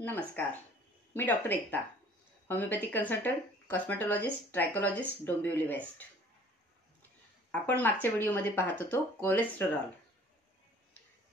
नमस्कार, मी डॉक्टर एकता, homeopathic consultant, कॉस्मेटॉलॉजिस्ट, ट्रायकोलॉजिस्ट, Dombivli waste. आपण मागच्या व्हिडिओमध्ये पाहत होतो कोलेस्टेरॉल.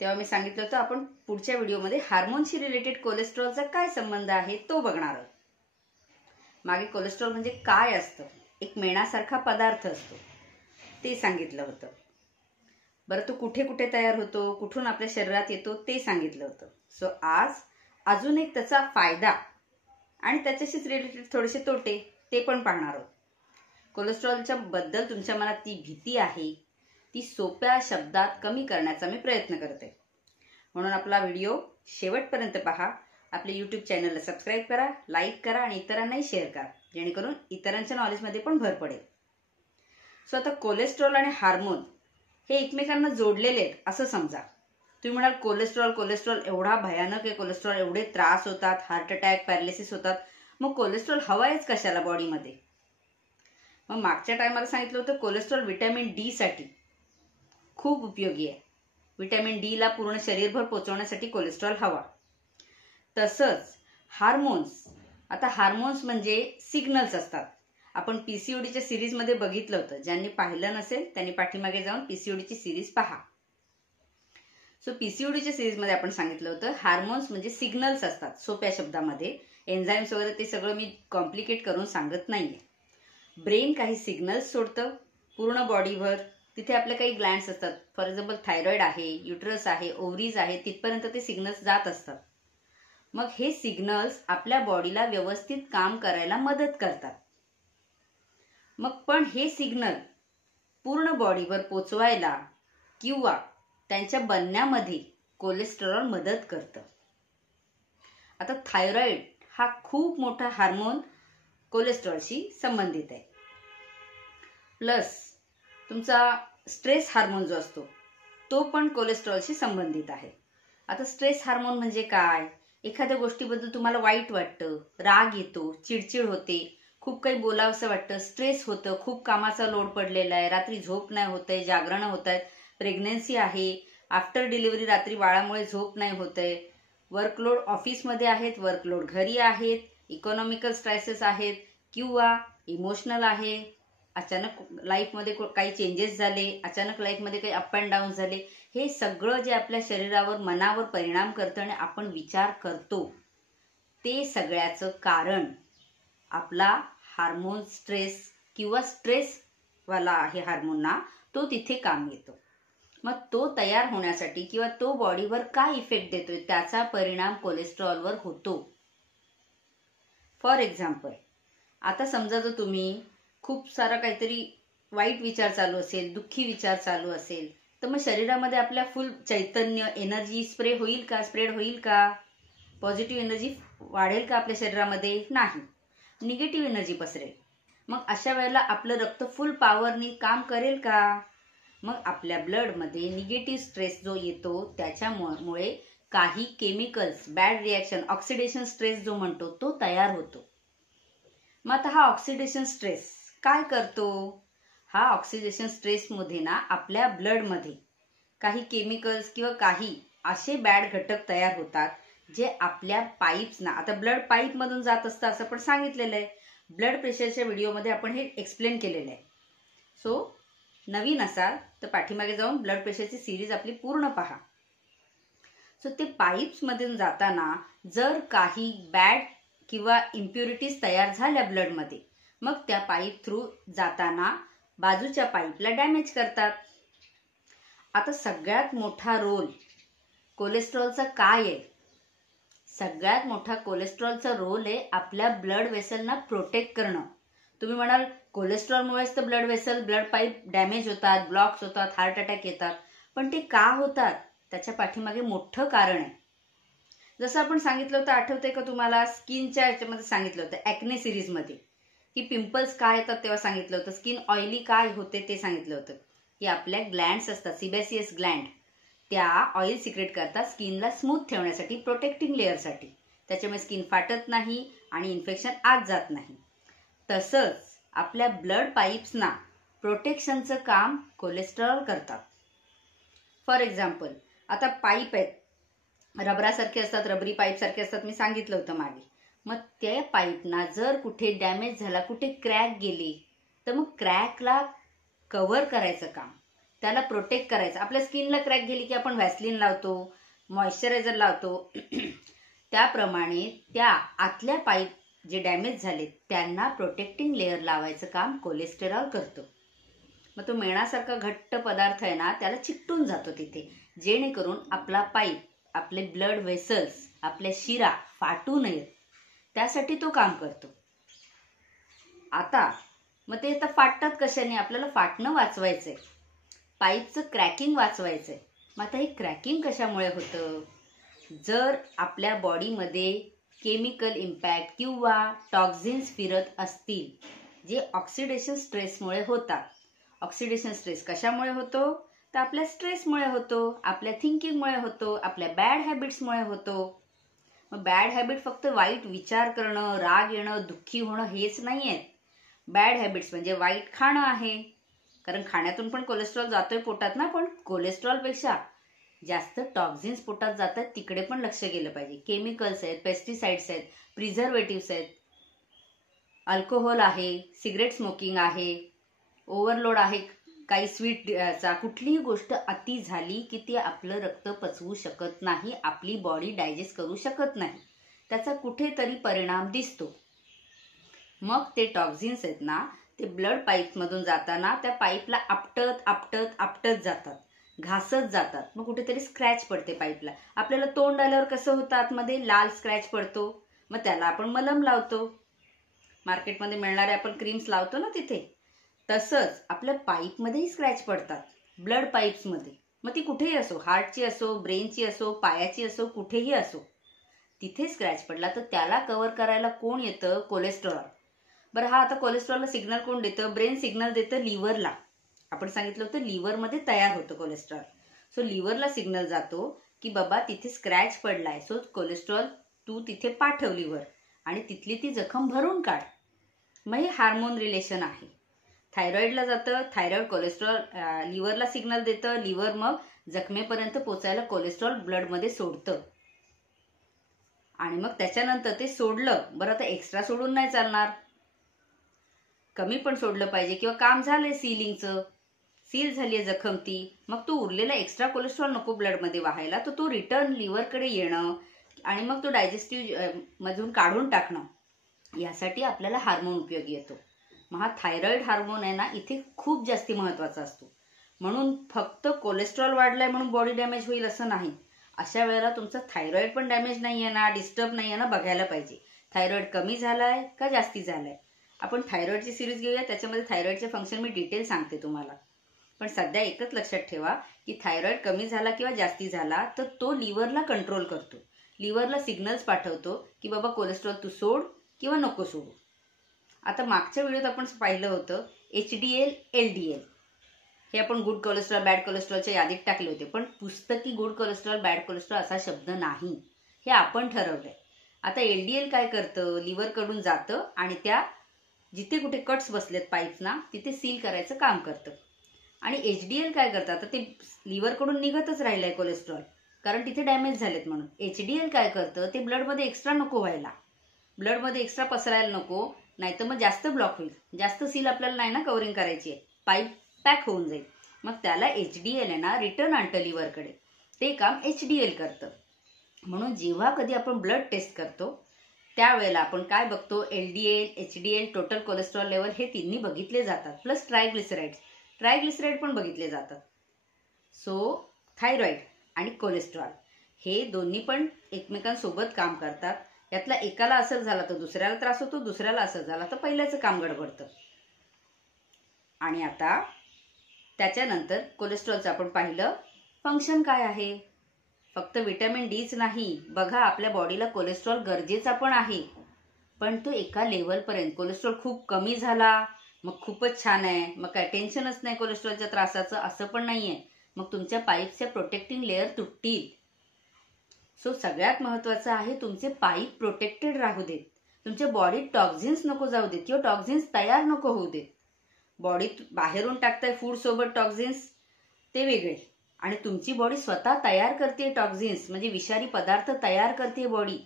तेव्हा मी सांगितलं होतं आपण पुढच्या व्हिडिओमध्ये हार्मोनशी रिलेटेड कोलेस्टेरॉलचा काय संबंध आहे तो बघणार आहोत. मागे कोलेस्टेरॉल म्हणजे काय असतं, एक मेणासारखा पदार्थ असतो ते सांगितलं होतं. बरं, तो कुठे कुठे तयार होतो, कुठून आपल्या शरीरात येतो ते सांगितलं होतं. सो आज अजून एक त्याचा फायदा आणि त्याच्याशीच रिलेटेड थोडेसे तोटे ते पण पाहणार आहोत. कोलेस्ट्रॉलच्या बद्दल तुमच्या मनात ती भीती आहे ती सोप्या शब्दात कमी करण्याचा मी प्रयत्न करते. म्हणून आपला व्हिडिओ शेवटपर्यंत पहा. आपल्या यूट्यूब चॅनलला सबस्क्राईब करा, लाईक करा आणि इतरांनाही शेअर करा, जेणेकरून इतरांच्या नॉलेजमध्ये पण भर पडेल. सो आता कोलेस्ट्रॉल आणि हार्मोन हे एकमेकांना जोडलेले आहेत असं समजा. तुम्ही म्हणाल कोलेस्ट्रॉल एवढा भयानक आहे, कोलेस्ट्रॉल एवढे त्रास होतात, हार्ट अटॅक, पॅरालिसिस होतात, मग कोलेस्ट्रॉल हवायच कशाला बॉडीमध्ये? मग मागच्या टायमाला सांगितलं होतं कोलेस्ट्रॉल विटॅमिन डी साठी खूप उपयोगी आहे. विटॅमिन डी ला पूर्ण शरीरभर पोहोचवण्यासाठी कोलेस्ट्रॉल हवा. तसंच हार्मोन्स, आता हार्मोन्स म्हणजे सिग्नल्स असतात. आपण पीसीओडीच्या सिरीजमध्ये बघितलं होतं. ज्यांनी पाहिलं नसेल त्यांनी पाठीमागे जाऊन पीसीओडीची सिरीज पहा. सो पीसीओडीच्या सिरीजमध्ये आपण सांगितलं होतं हार्मोन्स म्हणजे सिग्नल्स असतात. सोप्या शब्दामध्ये एन्झाईम्स वगैरे ते सगळं मी कॉम्प्लिकेट करून सांगत नाहीये. ब्रेन काही सिग्नल्स सोडतं पूर्ण बॉडीवर. तिथे आपले काही ग्लँड्स असतात. फॉर एक्झाम्पल थायरॉइड आहे, युटरस आहे, ओव्हरीज आहे, तिथपर्यंत ते सिग्नल्स जात असतात. मग हे सिग्नल्स आपल्या बॉडीला व्यवस्थित काम करायला मदत करतात. मग पण हे सिग्नल पूर्ण बॉडीवर पोचवायला किंवा त्यांच्या बनण्यामध्ये कोलेस्टेरॉल मदत करतं. आता थायरॉइड हा खूप मोठा हार्मोन कोलेस्टेरॉलशी संबंधित आहे. प्लस तुमचा स्ट्रेस हार्मोन जो असतो तो पण कोलेस्टेरॉलशी संबंधित आहे. आता स्ट्रेस हार्मोन म्हणजे काय? एखाद्या गोष्टीबद्दल तुम्हाला वाईट वाटतं, राग येतो, चिडचिड होते, खूप काही बोलावंसं वाटतं, स्ट्रेस होतं, खूप कामाचा लोड पडलेला आहे, रात्री झोप नाही होतंय, जागरणं होत आहेत, प्रेग्नन्सी आहे, आफ्टर डिलिव्हरी रात्री बाळामुळे झोप नाही होतंय, वर्कलोड ऑफिसमध्ये आहेत, वर्कलोड घरी आहेत, इकॉनॉमिकल स्ट्रेसेस आहेत किंवा इमोशनल आहे, अचानक लाईफमध्ये काही चेंजेस झाले, अचानक लाईफमध्ये काही अप अँड डाऊन झाले, हे सगळं जे आपल्या शरीरावर, मनावर परिणाम करतं आणि आपण विचार करतो ते सगळ्याचं कारण आपला हार्मोन स्ट्रेस किंवा स्ट्रेस वाला आहे हार्मोन ना, तो तिथे काम येतो. मग तो तयार होण्यासाठी किंवा तो बॉडीवर काय इफेक्ट देतोय त्याचा परिणाम कोलेस्ट्रॉलवर होतो. फॉर एक्झाम्पल, आता समजा जर तुम्ही खूप सारा काहीतरी वाईट विचार चालू असेल, दुःखी विचार चालू असेल, तर मग शरीरामध्ये आपल्या फुल चैतन्य, एनर्जी स्प्रेड होईल का? पॉझिटिव्ह एनर्जी वाढेल का आपल्या शरीरामध्ये? नाही, निगेटिव्ह एनर्जी पसरेल. मग अशा वेळेला आपलं रक्त फुल पॉवरनी काम करेल का? मग आपल्या ब्लडमध्ये निगेटिव्ह स्ट्रेस जो येतो त्याच्यामुळे काही chemicals, bad reaction, oxidation stress जो म्हणतो तो तयार होतो. मग आता हा ऑक्सिडेशन स्ट्रेस काय करतो? हा ऑक्सिडेशन स्ट्रेसमध्ये ना आपल्या ब्लडमध्ये काही केमिकल्स किंवा काही असे बॅड घटक तयार होतात जे आपल्या पाईप्सना, आता ब्लड पाईप मधून जात असतं असं पण सांगितलेलं आहे. ब्लड प्रेशरच्या व्हिडिओमध्ये आपण हे एक्सप्लेन केलेलं आहे. सो नवीन असाल तर पाठीमागे जाऊन ब्लड प्रेशरची सिरीज आपली पूर्ण पहा. सो ते पाईप्स मधून जाताना जर काही बॅड किंवा इम्प्युरिटीज तयार झाल्या ब्लडमध्ये, मग त्या पाईप थ्रू जाताना बाजूच्या पाईपला डॅमेज करतात. आता सगळ्यात मोठा रोल कोलेस्ट्रॉलचा काय आहे? सगळ्यात मोठा कोलेस्ट्रॉलचा रोल आहे आपल्या ब्लड वेसलना प्रोटेक्ट करणं. तुम्ही म्हणाल कोलेस्ट्रॉलमुळेच तर blood vessel, blood pipe damage होतात, ब्लॉक्स होतात, हार्ट अटॅक येतात. पण ते का होतात त्याच्या पाठीमागे मोठं कारण आहे. जसं आपण सांगितलं होतं, आठवतंय का तुम्हाला? स्किनच्या याच्यामध्ये सांगितलं होतं, ॲक्ने सिरीजमध्ये, की पिंपल्स काय येतात तेव्हा सांगितलं होतं, स्किन ऑइली काय होते ते सांगितलं होतं, की आपल्या ग्लँड्स असतात, सिबेसियस ग्लँड, त्या ऑइल सिक्रेट करतात स्किनला स्मूथ ठेवण्यासाठी, प्रोटेक्टिंग लेअरसाठी. त्याच्यामुळे स्किन फाटत नाही आणि इन्फेक्शन आत जात नाही. तसंच आपल्या ब्लड पाईप्सना प्रोटेक्शनचं काम कोलेस्ट्रॉल करतात. फॉर एक्झाम्पल, आता पाईप आहेत, रबरासारखे असतात, रबरी पाईप सारखे असतात, मी सांगितलं होतं मागे. मग त्या पाईपना जर कुठे डॅमेज झाला, कुठे क्रॅक गेली, तर मग क्रॅकला कव्हर करायचं काम, त्याला प्रोटेक्ट करायचं. आपल्या स्किनला क्रॅक गेली की आपण व्हॅसलिन लावतो, मॉइश्चरायझर लावतो. त्याप्रमाणे त्या आतल्या पाईप जे डॅमेज झाले त्यांना प्रोटेक्टिंग लेअर लावायचं काम कोलेस्टेरॉल करतो. मग तो मेणासारखा घट्ट पदार्थ आहे ना, त्याला चिकटून जातो तिथे, जेणेकरून आपला पाईप, आपले ब्लड व्हेसल्स, आपल्या शिरा फाटू नयेत, त्यासाठी तो काम करतो. आता मग ते आता फाटतात कशाने? आपल्याला फाटणं वाचवायचंय, पाईपचं क्रॅकिंग वाचवायचंय. मग आता हे क्रॅकिंग कशामुळे होतं? जर आपल्या बॉडीमध्ये केमिकल इम्पॅक्ट किंवा टॉक्झिन्स फिरत असतील, जे ऑक्सिडेशन स्ट्रेसमुळे होतात. ऑक्सिडेशन स्ट्रेस कशामुळे होतो? तर आपल्या स्ट्रेसमुळे होतो, आपल्या थिंकिंगमुळे होतो, आपल्या बॅड हॅबिट्समुळे होतो. मग बॅड हॅबिट फक्त वाईट विचार करणं, राग येणं, दुःखी होणं हेच नाहीये. बॅड हॅबिट्स म्हणजे वाईट खाणं आहे, कारण खाण्यातून पण कोलेस्ट्रॉल जातोय पोटात ना, पण कोलेस्ट्रॉलपेक्षा जास्त टॉक्झिन्स पोटात जातात, तिकडे पण लक्ष गेलं पाहिजे. केमिकल्स आहेत, पेस्टिसाइड्स आहेत, प्रिझर्वेटिव्स आहेत, अल्कोहोल आहे, सिगरेट स्मोकिंग आहे, ओव्हरलोड आहे, काही स्वीटचा, कुठलीही गोष्ट अति झाली की ती आपलं रक्त पचवू शकत नाही, आपली बॉडी डायजेस्ट करू शकत नाही, त्याचा कुठेतरी परिणाम दिसतो. मग ते टॉक्झिन्स आहेत ना, ते ब्लड पाईपमधून जाताना त्या पाईपला आपटत आपटत आपटत जातात, घासत जातात. मग कुठेतरी स्क्रॅच पडते पाईपला. आपल्याला तोंड आल्यावर कसं होतं, आतमध्ये लाल स्क्रॅच पडतो, मग त्याला आपण मलम लावतो, मार्केटमध्ये मिळणारे आपण क्रीम्स लावतो ना तिथे. तसंच आपल्या पाईपमध्येही स्क्रॅच पडतात, ब्लड पाईप्समध्ये. मग ती कुठेही असो, हार्टची असो, ब्रेनची असो, पायाची असो, कुठेही असो, तिथे स्क्रॅच पडला तर त्याला कव्हर करायला कोण येतं? कोलेस्ट्रॉल. बरं, हा आता कोलेस्ट्रॉलला सिग्नल कोण देतं? ब्रेन सिग्नल देतं लिव्हरला. आपण सांगितलं होतं लिव्हरमध्ये तयार होतं कोलेस्ट्रॉल. सो लिव्हरला सिग्नल जातो की बाबा तिथे स्क्रॅच पडलाय, सो कोलेस्ट्रॉल तू तिथे पाठव लिव्हर, आणि तिथली ती जखम भरून काढ. मग हे हार्मोन रिलेशन आहे. थायरॉइडला जातं, थायरॉइड कोलेस्ट्रॉल लिव्हरला सिग्नल देतं, लिव्हर मग जखमेपर्यंत पोचायला कोलेस्ट्रॉल ब्लडमध्ये सोडतं, आणि मग त्याच्यानंतर ते सोडलं. बरं, आता एक्स्ट्रा सोडून नाही चालणार, कमी पण सोडलं पाहिजे, किंवा काम झालंय सीलिंगचं, सील झालीय जखम ती, मग तो उरलेला एक्स्ट्रा कोलेस्ट्रॉल नको ब्लडमध्ये व्हायला, तर तो रिटर्न लिव्हरकडे येणं आणि मग तो डायजेस्टिव्ह मधून काढून टाकणं, यासाठी आपल्याला हार्मोन उपयोगी येतो. मग हा थायरॉइड हार्मोन आहे ना, इथे खूप जास्ती महत्वाचा असतो. म्हणून फक्त कोलेस्ट्रॉल वाढलाय म्हणून बॉडी डॅमेज होईल असं नाही. अशा वेळेला तुमचा थायरॉइड पण डॅमेज नाहीये ना, डिस्टर्ब नाहीये ना, बघायला पाहिजे. थायरॉइड कमी झालाय का जास्ती झालाय. आपण थायरॉइडची सिरीज घेऊया, त्याच्यामध्ये थायरॉइडचे फंक्शन मी डिटेल सांगते तुम्हाला. पण सध्या एकच लक्षात ठेवा की थायरॉइड कमी झाला किंवा जास्ती झाला तर तो लिव्हरला कंट्रोल करतो, लिव्हरला सिग्नल्स पाठवतो की बाबा कोलेस्ट्रॉल तू सोड किंवा नको सोडू. आता मागच्या व्हिडिओत आपण पाहिलं होतं HDL LDL, हे आपण गुड कोलेस्ट्रॉल बॅड कोलेस्ट्रॉलच्या यादीत टाकले होते, पण पुस्तकी गुड कोलेस्ट्रॉल बॅड कोलेस्ट्रॉल असा शब्द नाही, हे आपण ठरवलंय. आता LDL काय करतं? लिव्हर कडून जातं आणि त्या जिथे कुठे कट्स बसलेत पाईप्सना तिथे सील करायचं काम करतं. आणि HDL काय करतात? तर ते लिव्हर कडून निघतच राहिलंय कोलेस्ट्रॉल, कारण तिथे डॅमेज झालेत म्हणून. HDL काय करतं? ते ब्लडमध्ये एक्स्ट्रा नको व्हायला, ब्लडमध्ये एक्स्ट्रा पसरायला नको, नाहीतर मग जास्त ब्लॉक होईल, जास्त सील आपल्याला नाही ना कव्हरिंग करायची आहे, पाईप पॅक होऊन जाईल. मग त्याला HDL आहे ना रिटर्न आणतं लिव्हरकडे, ते काम HDL करतं. म्हणून जेव्हा कधी आपण ब्लड टेस्ट करतो त्यावेळेला आपण काय बघतो? LDL, HDL, total cholesterol level हे तिन्ही बघितले जातात, प्लस ट्रायग्लिसराइड पण बघितले जातात. सो थायरॉइड आणि कोलेस्ट्रॉल हे दोन्ही पण एकमेकांसोबत काम करतात. यातला एकाला असर झाला तर दुसऱ्याला त्रास होतो, दुसऱ्याला असर झाला तर पहिल्याचं काम गडबडतं. आणि आता त्याच्यानंतर कोलेस्ट्रॉलचं आपण पाहिलं फंक्शन काय आहे. फक्त व्हिटॅमिन डीच नाही, बघा आपल्या बॉडीला कोलेस्ट्रॉल गरजेचा पण आहे, पण तो एका लेवलपर्यंत. कोलेस्ट्रॉल खूप कमी झाला मग खूपच छान आहे, मग काय टेन्शनच नाही कोलेस्ट्रॉलच्या त्रासाचं, असं पण नाहीये. मग तुमच्या पाईपच्या प्रोटेक्टिंग लेअर तुटतील. सो सगळ्यात महत्वाचं आहे तुमचे पाईप प्रोटेक्टेड राहू देत, तुमच्या बॉडीत टॉक्झिन्स नको जाऊ देत किंवा टॉक्झिन्स तयार नको होऊ देत. बॉडीत बाहेरून टाकताय फूड सोबत टॉक्झिन्स, ते वेगळे, आणि तुमची बॉडी स्वतः तयार करते टॉक्झिन्स म्हणजे विषारी पदार्थ तयार करते बॉडी,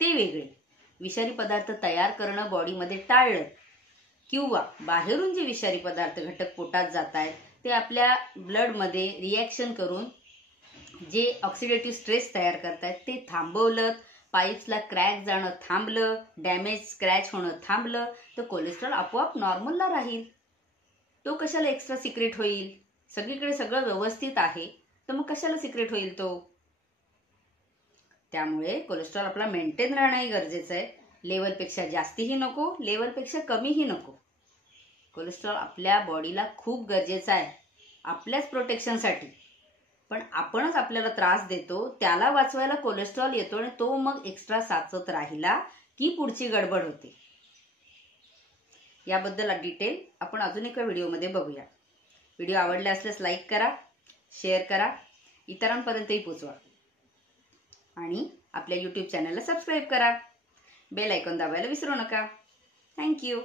ते वेगळे. विषारी पदार्थ तयार करणं बॉडीमध्ये टाळलं किंवा बाहेरून जे विषारी पदार्थ घटक पोटात जात आहेत ते आपल्या ब्लडमध्ये रिॲक्शन करून जे ऑक्सिडेटिव्ह स्ट्रेस तयार करतायत ते थांबवलं, पाईप्सला क्रॅक जाणं थांबलं, डॅमेज स्क्रॅच होणं थांबलं, तर कोलेस्ट्रॉल आपोआप नॉर्मलला राहील. तो कशाला एक्स्ट्रा सिक्रेट होईल? सगळीकडे सगळं व्यवस्थित आहे तर मग कशाला सिक्रेट होईल तो? त्यामुळे कोलेस्ट्रॉल आपला मेंटेन राहणंही गरजेचं आहे. लेवलपेक्षा जास्तीही नको, लेवलपेक्षा कमीही नको. कोलेस्ट्रॉल आपल्या बॉडीला खूप गरजेचं आहे आपल्याच प्रोटेक्शनसाठी. पण आपणच आपल्याला त्रास देतो, त्याला वाचवायला कोलेस्ट्रॉल येतो आणि तो मग एक्स्ट्रा साचत राहिला की पुढची गडबड होते. याबद्दल डिटेल आपण अजून एका व्हिडिओमध्ये बघूया. व्हिडिओ आवडला असल्यास लाईक करा, शेअर करा, इतरांपर्यंतही पोचवा आणि आपल्या YouTube चॅनलला सबस्क्राईब करा. बेल आयकॉन दाबायला विसरू नका. थँक्यू.